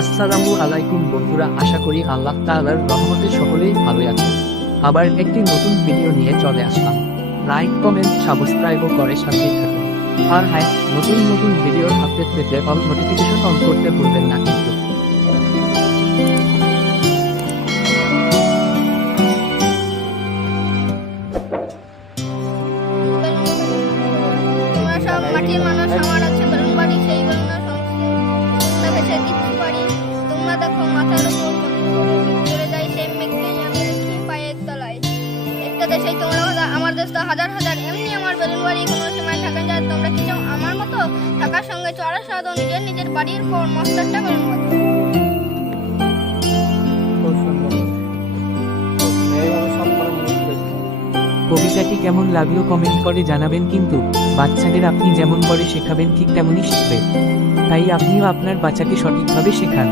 আসসালামু আলাইকুম বন্ধুরা, আশা করি আল্লাহ তাআলার রহমতে সকলেই ভালো আছেন। আবার একটি নতুন ভিডিও নিয়ে চলে আসলাম। লাইক, কমেন্ট, সাবস্ক্রাইবও করে সাথেই থাকুন। আর হ্যাঁ, নতুন নতুন ভিডিওর আপডেট পেতে অল নোটিফিকেশন অন করতে ভুলবেন না কিন্তু। আমরা সব মাটির মানুষ, আমার আছে বেলুন বাড়ি, সেই বেলুনের সংস্থা ভেসে দিচ্ছি বাড়ি। তোমরা দেখো মাথার উপর চলে যাই, সেই মেঘকেই আমি দেখি পায়ের তলায়। একটা দেশেই তোমরা আমার দেশ তো হাজার হাজার, এমনি আমার বেলুন বাড়ি কোনো সময় থাকা যায়। তোমরা কি চাও আমার মতো থাকার সঙ্গে চড়া স্বাদ ও নিজের নিজের বাড়ির পর মস্ত একটা বেলুন বাড়ি। কবিতাটি কেমন লাগলো কমেন্ট করে জানাবেন কিন্তু। বাচ্চাদের আপনি যেমন করে শেখাবেন ঠিক তেমনই শিখবে, তাই আপনিও আপনার বাচ্চাকে সঠিকভাবে শেখান।